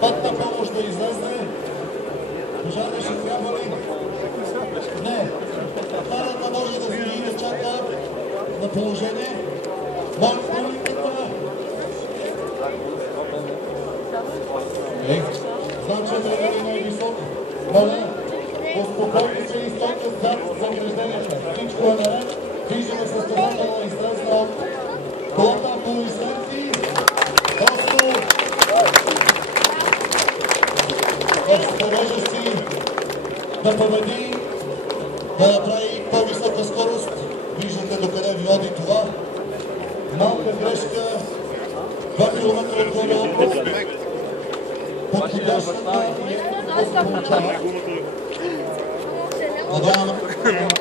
Пътна помощ да излезне. Пожарни ще трябва ли? Не. Тарата може да стои и да чака на положение. Моля, публиката. Знам, че адреналина е висок. Моля, успокойте се и стойте зад загражденията. Всичко е наред. Виждаме състезателна излезна от колата полуизлезни. Просто стремежа си да победи, да направи по-висока скорост. Виждате докъде ви води това. Малка грешка, 2 км отгоре отпуск. Подходящата и получава. Надяваме.